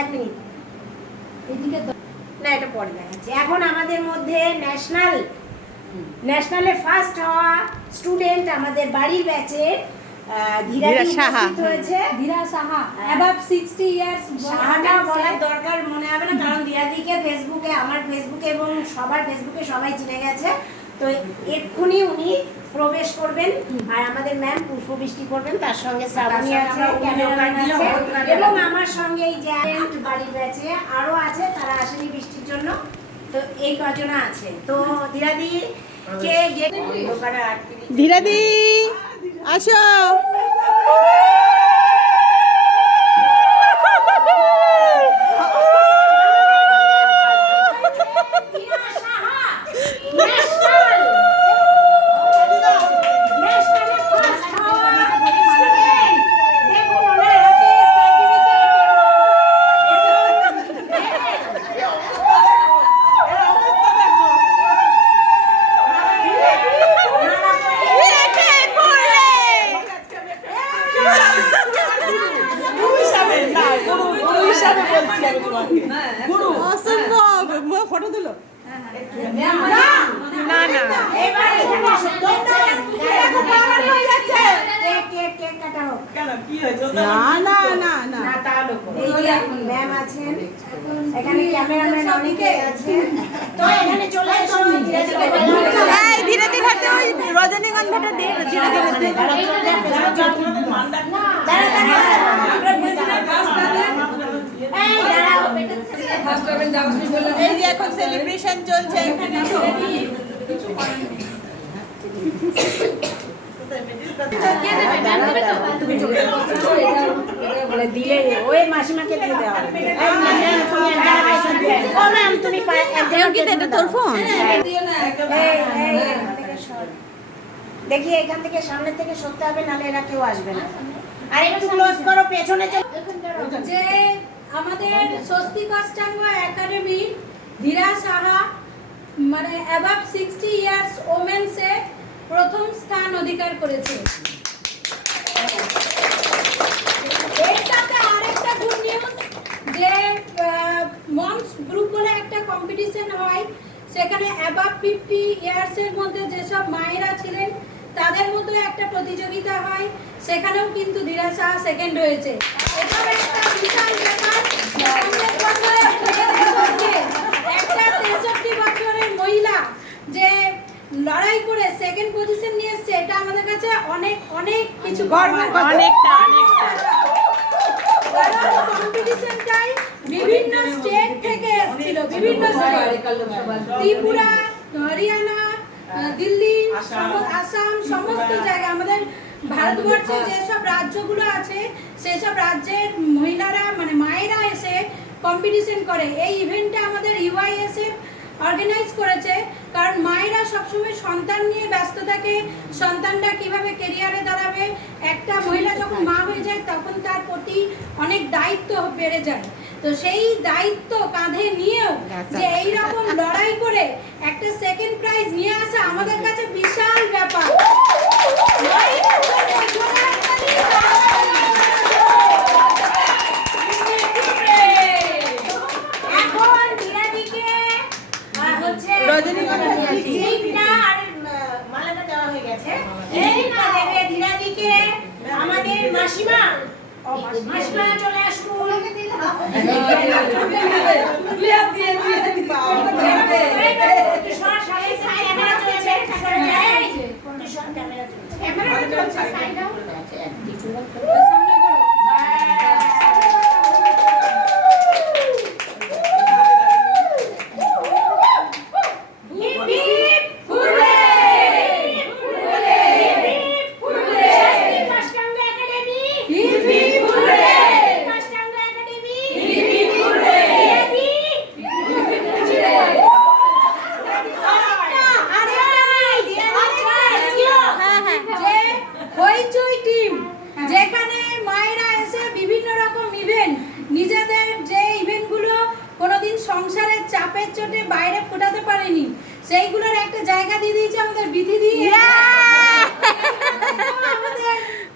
এক মিনিট এদিকে না, এটা পরে দেখাচ্ছি। এখন আমাদের মধ্যে ন্যাশনালে ফার্স্ট হওয়া স্টুডেন্ট আমাদের বাড়ির ব্যাচে ধীরা সাহা হয়েছে। ধীরা সাহা অ্যাবাভ 60 ইয়ার্স। সাহাটা বলার দরকার মনে হবে না, কারণ ধীরাদিকে ফেসবুকে, আমার ফেসবুকে এবং সবার ফেসবুকে সবাই চিনে গেছে। তো এক্ষুনি উনি প্রবেশ করবেন আর আমাদের ম্যাম পুষ্পবৃষ্টি করবেন, তার সঙ্গে শ্রাবণী আছে, ক্যামেরাম্যান আছে এবং আমার সঙ্গে এই যে বাড়ির ব্যাচে আরো আছে, তারা আসেনি বৃষ্টির জন্য। তো এই কজনা আছে। তো ধীরাদি কে ধীরাদি আসো। ফটো তুলো না না ম্যাম আছেন এখানে, ক্যামেরাম্যান অনেকে আছে। তো এখানে চলে আসুন। ধীরে ধীরে হাতে ওই রজনীগন্ধাটা দিয়ে ধীরে ধীরে এই যে এখন সেলিব্রেশন চলছে এখানে। দিলে ওই মাসিমাকে দিয়ে দেওয়া তোর ফোন দেখি এখান থেকে সামনের থেকে সরতে হবে, নাহলে এরা কেউ আসবে না। আর একটু ক্লোজ করো, পেছনে যে আমাদের স্বস্তিক অষ্টাঙ্গ একাডেমি ধীরা সাহা মানে অ্যাবাভ 60 ইয়ার্স ওমেন্সে প্রথম স্থান অধিকার করেছে। এর সাথে আরেকটা গুড নিউজ যে মমস গ্রুপ বলে একটা কম্পিটিশন হয়, সেখানে অ্যাবাভ 50 ইয়ার্স এর মধ্যে যেসব মায়েরা ছিলেন তাদের মধ্যে একটা প্রতিযোগিতা হয়, সেখানেও কিন্তু ধীরা সাহা সেকেন্ড হয়েছে। এটাও একটা বিশাল ব্যাপার। একটা 63 বছরের মহিলা যে লড়াই করে সেকেন্ড পজিশন নিয়ে এসেছে, এটা আমাদের কাছে অনেক অনেক কিছু অনেকটা কম্পিটিশনটাই বিভিন্ন স্টেট থেকে এসেছিল, বিভিন্ন ত্রিপুরা, হরিয়ানা, দিল্লি, আসাম, সমস্ত জায়গা আমাদের ভারতবর্ষে যেসব রাজ্যগুলো আছে সেসব রাজ্যের মহিলারা মানে মায়েরা এসে কম্পিটিশন করে। এই ইভেন্টটা আমাদের ইউআইএসএফ অর্গানাইজ করেছে, কারণ মায়েরা সবসময় সন্তান নিয়ে ব্যস্ত থাকে, সন্তানটা কিভাবে ক্যারিয়ারে দাঁড়াবে। একটা মহিলা যখন মা হয়ে যায় তখন তার প্রতি অনেক দায়িত্ব বেড়ে যায়। তো সেই দায়িত্ব কাঁধে নিয়েও যে এইরকম লড়াই করে একটা সেকেন্ড প্রাইজ নিয়ে আসা আমাদের কাছে বিশাল ব্যাপার। আমাদের মাসিমা চলে আসুন। সংসারের চাপের চোটে বাইরে ফোটাতে পারেনি, সেইগুলোর একটা জায়গা দিয়ে দিয়েছে আমাদের বিধি দিয়ে। আমাদের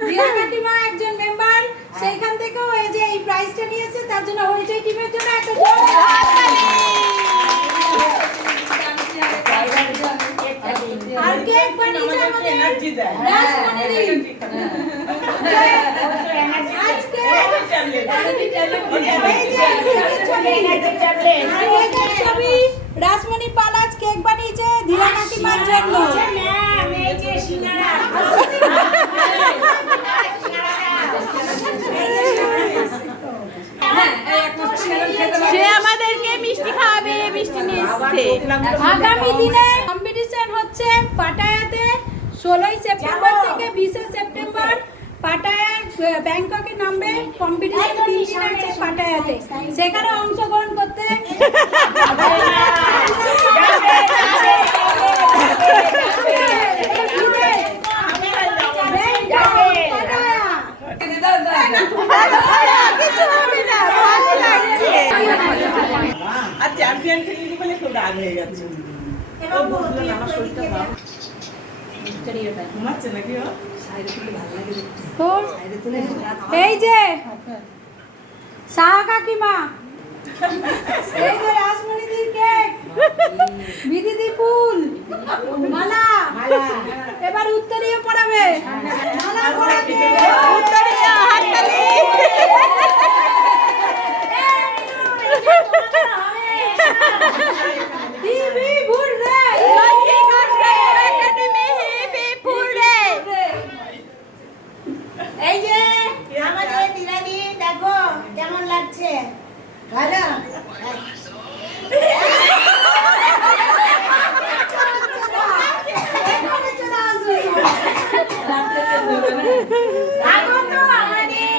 রিয়া কাকিমা একজন মেম্বার, সেইখান থেকেও এই যে এই প্রাইজটা নিয়েছে, তার জন্য হরিচই টিমের জন্য একটা জোরে হাততালি। আর কেক বানিয়েছে আমাদের রাসমণি দি। আজকে ছবি রাসমণি পালাজ কেক বানিয়েছে ধীরা কাকিমার জন্য। সে আমাদেরকে মিষ্টি খাওয়াবে, মিষ্টি নিয়ে এসছে। আগামী দিনে কম্পিটিশন হচ্ছে পাটায়াতে 16ই সেপ্টেম্বর থেকে 20শে সেপ্টেম্বর। পাটায়ার ব্যাংককে নামবে কম্পিটিশন 3 দিন আছে পাটায়াতে, সেখানে অংশগ্রহণ করতে আর চ্যাম্পিয়ন খেলি বলে খুব রাগ হয়ে যাচ্ছে। ও বুঝলো না আমার শরীরটা ভালো। ঘুমাচ্ছে নাকি ও? এই যে সাহা কাকিমা, এই যে রাসমণিদির কেক, বিদিদি ফুল, মালা, এবার উত্তরীয় পড়াবে। মালা পরাবে। উত্তরীয় হাততালি। দিবি ঘুরে লক্ষ্মী কন্যা একাডেমি হেপি ফুলে। এই যে আমাদের দিলাদি দেখো কেমন লাগছে, ভালো? এখন তো আমাদের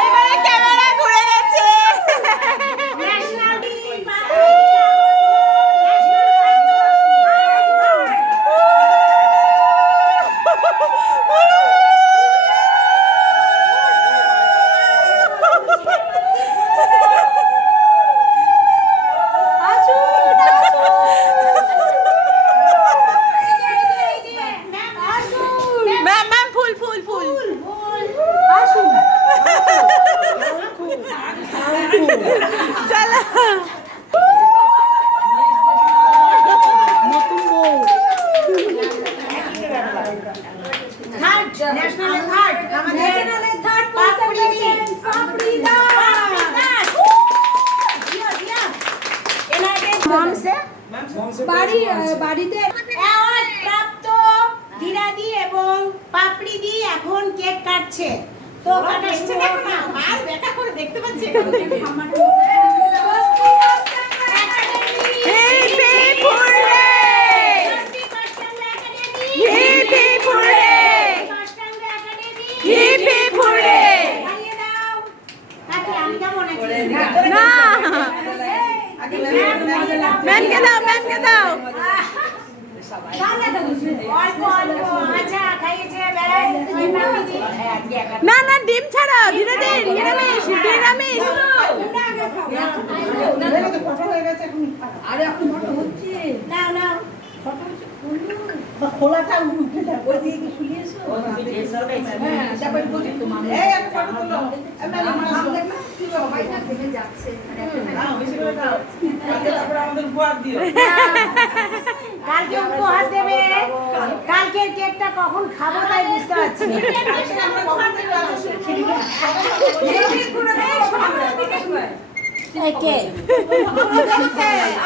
এইবারে ক্যামেরা ঘুরে গেছে। ন্যাশনাল টিম ম্যাম ম্যাম ফুল ফুল ফুল। চলো। ন্যাশনাল থার্ড আমাদের ন্যাশনালে থার্ড পাপড়ি পাপড়িদা। বাড়িতে অ্যাওয়ার্ড প্রাপ্ত ধীরাদি এবং পাপড়িদি এখন কেক কাটছে। তো কাটা শুরু হোক না। মাল বেটা করে দেখতে পাচ্ছি এখান থেকে। হেপি ফুলে। হেপি ফুলে। হেপি ফুলে। না ম্যামকে দাও, ম্যামকে দাও। না না ডিম ছাড়াও, ধীরে ধীরে নিরামিষ নিরামিষ। নাও নাও খোলাটা উঠে যাবে। ওই দিকে কি শুলিয়েছো? এই একটা ফটো তুলো। নাও, বেশি করে দাও। কালকে তারপরে আমাদের উপহার দিও। কালকে উপহার দেবে। কালকের কেকটা কখন খাবো তাই বুঝতে পারছি না। আমরা কখন থেকে আসা শুরু করবো? এই কেক